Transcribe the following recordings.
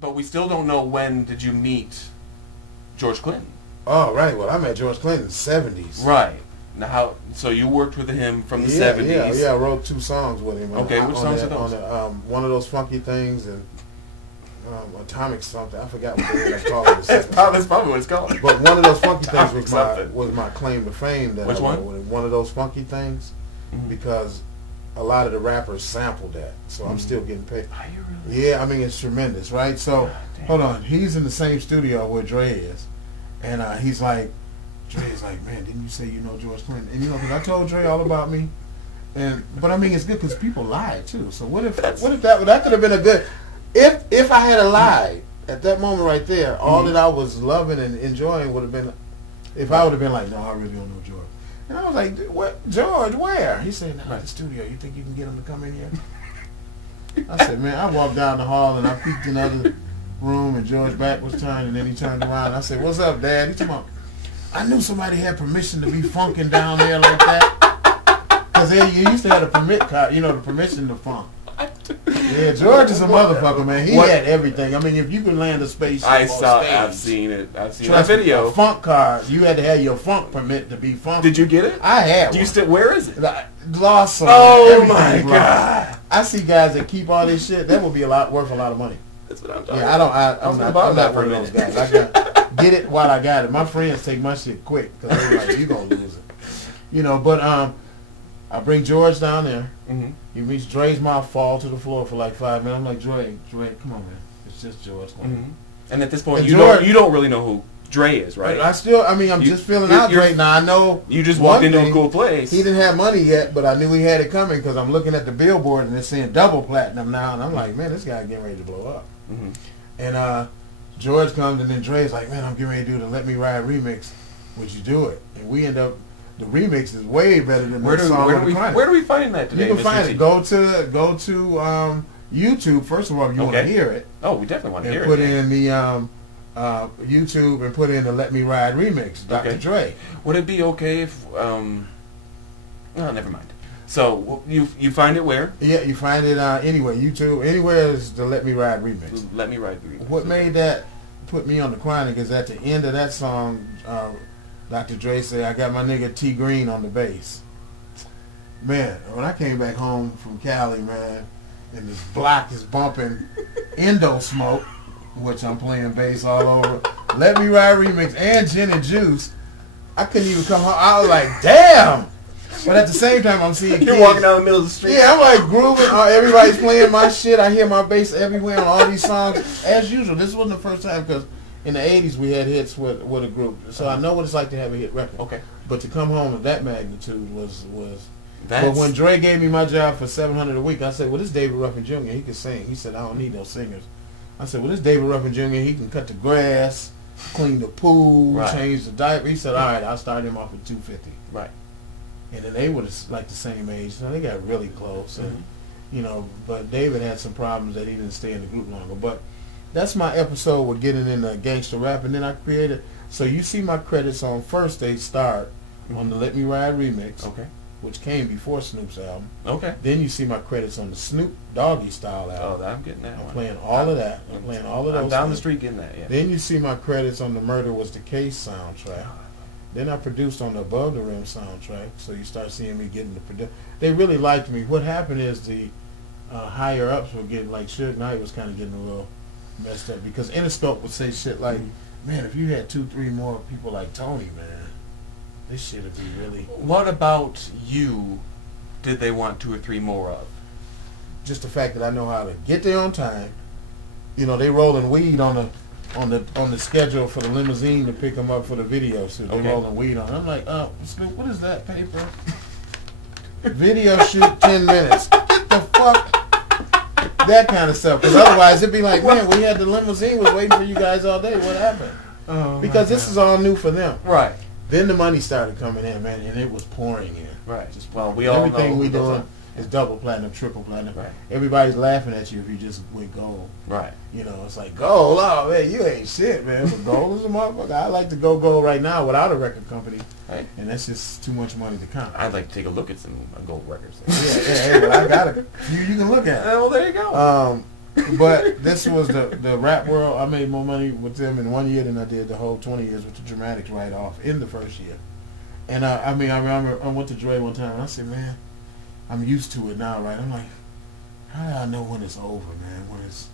But we still don't know when did you meet George Clinton. Oh, right. Well, I met George Clinton in the 70s. Right. Now, how? So you worked with him from the 70s. Yeah, I wrote 2 songs with him. Okay, which songs are those? One of those funky things and Atomic something. I forgot what they called it. That's probably what it's called. But one of those funky things was my claim to fame. That Which I one? Wrote with him. One of those funky things, because a lot of the rappers sampled that, so I'm still getting paid. Are you really? Yeah, I mean it's tremendous, right? So hold on, he's in the same studio where Dre is, and he's like, Dre's like, man, didn't you say you know George Clinton? And because I told Dre all about me, but I mean it's good because people lie too. So what if that could have been a good, if I had lied at that moment right there, all that I was loving and enjoying would have been, if I would have been like, no, I really don't know George. And I was like, what, George, where? He said, no, at the studio. You think you can get him to come in here? I said, man, I walked down the hall and I peeked in the other room and George's back was turned, and then he turned around and I said, what's up, Dad? He told me, I knew somebody had permission to be funking down there like that. Because you used to have a permit card, the permission to funk. Yeah, George is a motherfucker, man. He had everything. I mean, if you could land a spaceship on stage, I've seen it. I've seen that video. A funk card. You had to have your funk permit to be funky. Did you get it? I had. Do you still? Where is it? Lost some. Oh my god! I see guys that keep all this shit. That would be worth a lot of money. That's what I'm talking about. I'm not one of those guys. I got get it while I got it. My friends take my shit quick because they're like, you gonna lose it. But I bring George down there. He reached Dre's mouth, fall to the floor for like 5 minutes. I'm like, Dre, come on, man. It's just George. And at this point, you don't really know who Dre is, right? I'm just feeling out Dre now. I know you just walked into a cool place. He didn't have money yet, but I knew he had it coming because I'm looking at the billboard and it's saying double platinum now, and I'm like, man, this guy getting ready to blow up. And George comes, and then Dre's like, man, I'm getting ready to do the Let Me Ride remix. Would you do it? And we end up. The remix is way better than the song. Where do we find that today? You can find it. Go to YouTube. First of all, if you want to hear it. Oh, we definitely want to hear it. Put in the YouTube and put in the Let Me Ride remix, Dr. Dre. Would it be okay if? No, never mind. So you find it where? Yeah, you find it anywhere. YouTube, anywhere is the Let Me Ride remix. Let Me Ride remix. What made that put me on the chronic is at the end of that song. Dr. Dre said, I got my nigga T Green on the bass. Man, when I came back home from Cali, man, and this block is bumping Endo Smoke, which I'm playing bass all over, Let Me Ride remix, and Gin and Juice, I couldn't even come home. I was like, damn! But at the same time, I'm seeing You're walking down the middle of the street. Yeah, I'm like grooving. Everybody's playing my shit. I hear my bass everywhere on all these songs. As usual, this wasn't the first time because in the 80s, we had hits with a group, so I know what it's like to have a hit record. Okay. But to come home with that magnitude was. But when Dre gave me my job for $700 a week, I said, well, this David Ruffin Jr., he can sing. He said, I don't need no singers. I said, well, this David Ruffin Jr., he can cut the grass, clean the pool, change the diaper. He said, all right, I'll start him off at $250. Right. And then they were like the same age, so they got really close. And, but David had some problems that he didn't stay in the group longer. But that's my episode with getting into gangster rap, and then I created. So you see my credits on first. They start on the Let Me Ride remix, which came before Snoop's album. Okay. Then you see my credits on the Snoop Doggy Style album. Oh, I'm getting that one. Playing all of that. I'm playing all of those. I'm down the street getting that. Yeah. Then you see my credits on the Murder Was the Case soundtrack. Then I produced on the Above the Rim soundtrack. So you start seeing me getting the production. They really liked me. What happened is the higher ups were getting like Suge Knight was kind of getting a little messed up because Interscope would say shit like, man, if you had 2-3 more people like Tony, man, this shit would be really. What about you did they want 2 or 3 more of? Just the fact that I know how to get there on time. They rolling weed on the schedule for the limousine to pick them up for the video shoot. They rolling weed on. I'm like, Snoop, what is that paper? Video shoot 10 minutes. Get the fuck. That kind of stuff, because otherwise it'd be like, man, we had the limousine was waiting for you guys all day. What happened? Because this is all new for them. Right. Then the money started coming in, man, and it was pouring in. Right. We all everything know we doing is double platinum, triple platinum. Right. Everybody's laughing at you if you just went gold. Right. It's like gold. Oh man, you ain't shit, man. But gold is a motherfucker. I like to go gold right now without a record company. Right. And that's just too much money to count. I'd like to take a look at some gold records. Well, I got a few you can look at. Well, there you go. But this was the rap world. I made more money with them in 1 year than I did the whole 20 years with the Dramatics write off in the first year. And I remember I went to Dre one time and I said, man, I'm used to it now, right? I'm like, how do I know when it's over, man? When it's...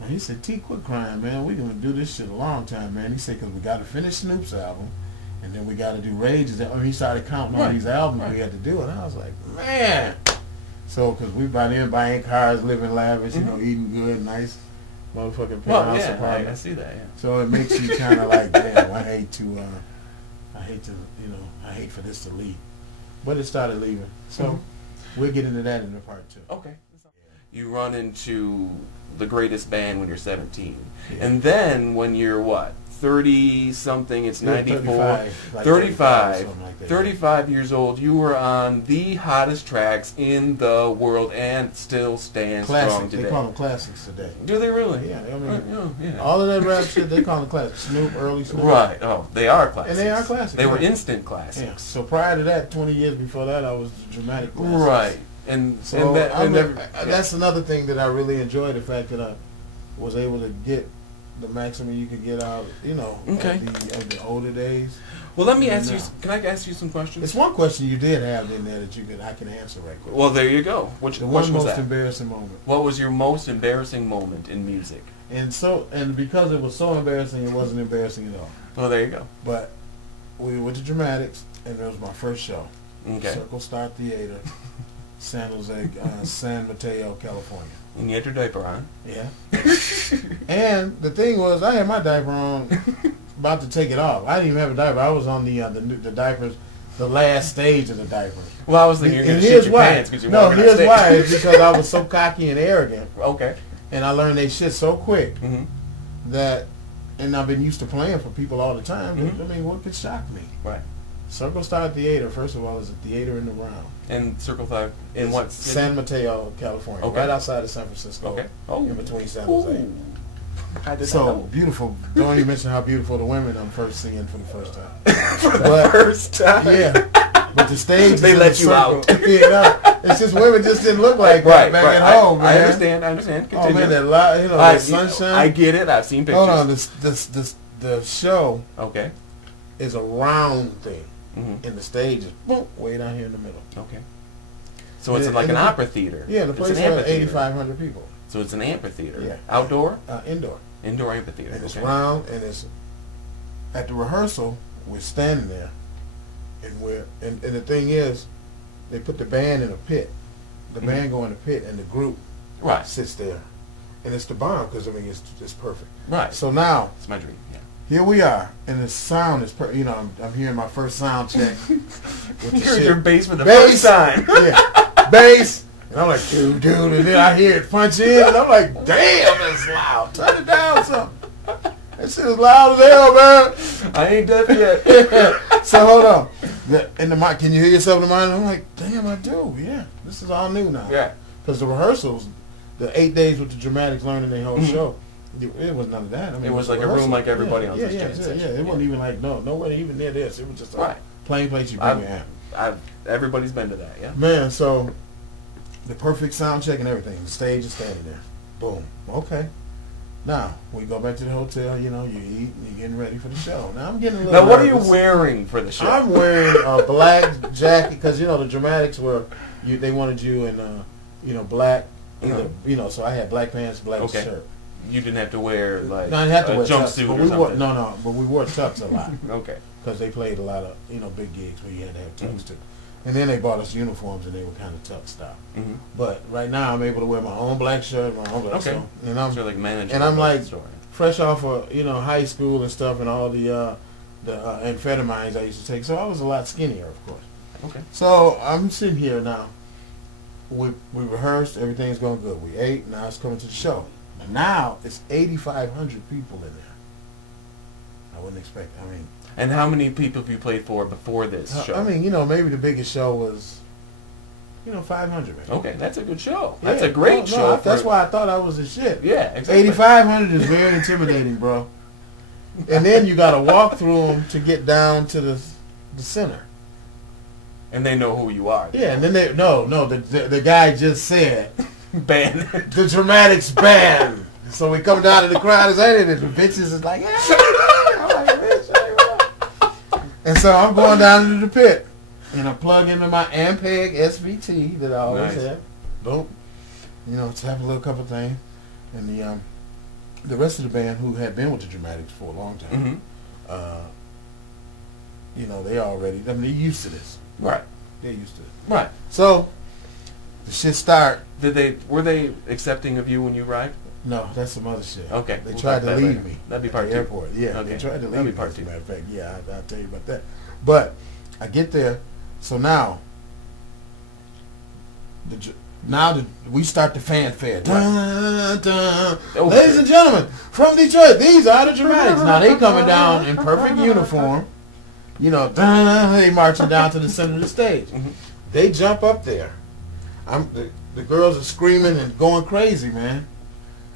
And he said, T, quit crying, man. We're going to do this shit a long time, man. He said, because we got to finish Snoop's album, and then we got to do Rage's. I mean, he started counting all these albums we had to do, and I was like, man. So, because we by then buying cars, living lavish, you know, eating good, nice motherfucking penthouse apartment. I see that, yeah. So it makes you kind of like, damn, I hate to, you know, I hate for this to leave. But it started leaving. So we'll get into that in the part 2. Okay. You run into the greatest band when you're 17. Yeah. And then when you're what? 30-something, it's 94. 35 years old, you were on the hottest tracks in the world and still stand strong today. They call them classics today. Do they really? Yeah. I mean, all of that rap shit, they call them classics. Snoop, early Snoop. Right. Oh, they are classics. And they are classics. They were instant classics. Yeah. So prior to that, 20 years before that, I was the Dramatic classics. Right. And so that's another thing that I really enjoy, the fact that I was able to get the maximum you could get out, you know, of the older days. Well, let me ask you. Can I ask you some questions? It's one question you did have in there that I can answer right quick. Well, there you go. Which the question was most that? Embarrassing moment. What was your most embarrassing moment in music? And because it was so embarrassing, it wasn't embarrassing at all. Well, there you go. But we went to Dramatics, and it was my first show. Okay. Circle Star Theater, San Jose, San Mateo, California. And you had your diaper on. Yeah. And the thing was, I had my diaper on, about to take it off. I didn't even have a diaper. I was on the diapers, the last stage of the diapers. Well, I was thinking you're going to shit your pants because you wanted to here's why. It's because I was so cocky and arrogant. Okay. And I learned they shit so quick that, and I've been used to playing for people all the time. I mean, what could shock me? Right. Circle Star Theater, first of all, is a theater in the round. And Circle Star in what city? San Mateo, California. Okay. Right outside of San Francisco. Okay. Oh. In between San Jose. I did So know. beautiful. Don't even mention how beautiful the women I'm first seeing for the first time. The first time? Yeah. But the stage they let you out. Yeah, no, it's just women just didn't look like that back at home, man. I understand. Continue. Oh man, that sunshine. I get it. I've seen pictures. Hold on, the show is a round thing. And the stage is boom, way down here in the middle. Okay. So it's like an opera theater. Yeah, the place had 8,500 people. So it's an amphitheater. Yeah. Outdoor? Indoor. Indoor amphitheater. And it's round, and it's at the rehearsal. We're standing there, and the thing is, they put the band in a pit. The band go in the pit, and the group sits there, and it's the bomb because I mean it's perfect. Right. So now it's my dream. Yeah. Here we are, and the sound is I'm hearing my first sound check. You heard your bass for the first time. Yeah, bass. And I'm like, dude, and then I hear it punch in, and I'm like, damn, that's loud. Turn it down some. That shit is loud as hell, man. I ain't deaf yet. So hold on. In the mic, can you hear yourself in the mic? I'm like, damn, I do. Yeah, this is all new now. Yeah. Because the rehearsals, the 8 days with the Dramatics learning their whole show, it was none of that. I mean, it was like a room like everybody else. Yeah. It wasn't even like nowhere even near this. It was just a plain place you bring your amp. Everybody's been to that, yeah. Man, so the perfect sound check and everything. The stage is standing there. Boom. Okay. Now we go back to the hotel. You know, you eat and you're getting ready for the show. Now I'm getting a little. Now what nervous. are you wearing for the show? I'm wearing a black jacket because you know the Dramatics were they wanted you in black. Either, so I had black pants, black shirt. You didn't have to wear like I had to wear jumpsuit but or something. But we wore tux a lot. Okay. Because they played a lot of big gigs where you had to have tux too. And then they bought us uniforms and they were kind of tux style. But right now I'm able to wear my own black shirt, my own black shirt. And I'm like manager. And I'm like fresh off of high school and stuff and all the amphetamines I used to take. So I was a lot skinnier, of course. Okay. So I'm sitting here now. We rehearsed, everything's going good. We ate, now it's coming to the show. Now it's 8,500 people in there. I wouldn't expect. And how many people have you played for before this show? Maybe the biggest show was, 500. Maybe. Okay, that's a good show. That's a great show. No, that's why I thought I was the shit. Yeah, exactly. 8,500 is very intimidating, bro. And then you got to walk through them to get down to the center. And they know who you are. Yeah, and then the guy just said, Band. The Dramatics band. So we come down to the crowd and the bitches is like, yeah. I'm like, bitch, hey, what up? And so I'm going down into the pit. And I plug into my Ampeg SVT that I always have. Boom. You know, to have a little couple things. And the rest of the band who had been with the Dramatics for a long time, you know, they already, I mean, they're used to this. Right. They're used to it. Right. So, the shit start. Were they accepting of you when you arrived? No, that's some other shit. Okay. They tried to leave me. That'd be at part the two. airport. Yeah, Okay. they tried to That'd leave be me, part as a two. matter of fact. Yeah, I'll tell you about that. But, I get there. So now, we start the fanfare. Dun, dun. Oh, Ladies and gentlemen, from Detroit, these are the Dramatics. Now they coming down in perfect uniform. You know, dun, they marching down to the center of the stage. They jump up there. The girls are screaming and going crazy, man.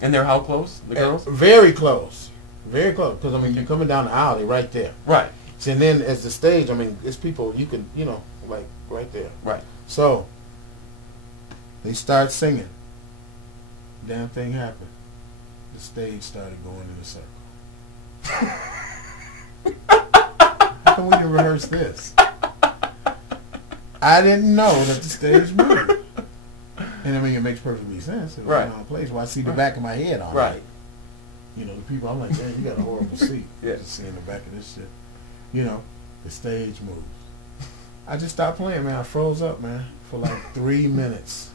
And they're how close? The girls? Very close. Very close. Because, I mean, you're coming down the aisle, they're right there. Right. So, and then as the stage, I mean, it's people, you can, you know, like, right there. Right. So, they start singing. Damn thing happened. The stage started going in a circle. How come we didn't rehearse this? I didn't know that the stage moved. And I mean, it makes perfectly sense. It was Right. in our place. Well, I see the back of my head on Right. it. You know, the people, I'm like, man, you got a horrible seat. Yeah. Just seeing the back of this shit. You know, the stage moves. I just stopped playing, man. I froze up, man, for like 3 minutes.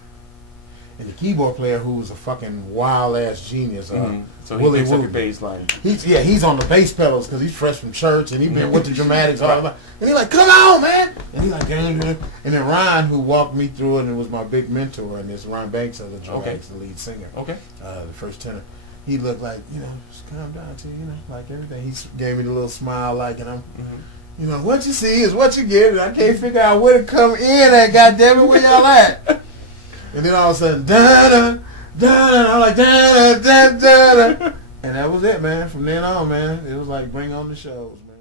And the keyboard player, who was a fucking wild ass genius, So he Willie picks up your Wooten. bass line. He's on the bass pedals because he's fresh from church and he's been with the Dramatics all the time. And he's like, come on, man! And he's like, and then Ron, who walked me through it and was my big mentor, and this Ron Banks of the Dramatics, the lead singer, Okay. the first tenor. He looked like, you know, just calm down to you know, like everything. He gave me the little smile, like, and I'm, you know, what you see is what you get, and I can't figure out where to come in at, goddammit, where y'all at? And then all of a sudden, da-da, da-da, I'm like, da-da, da-da, da-da. And that was it, man. From then on, man, it was like, bring on the shows, man.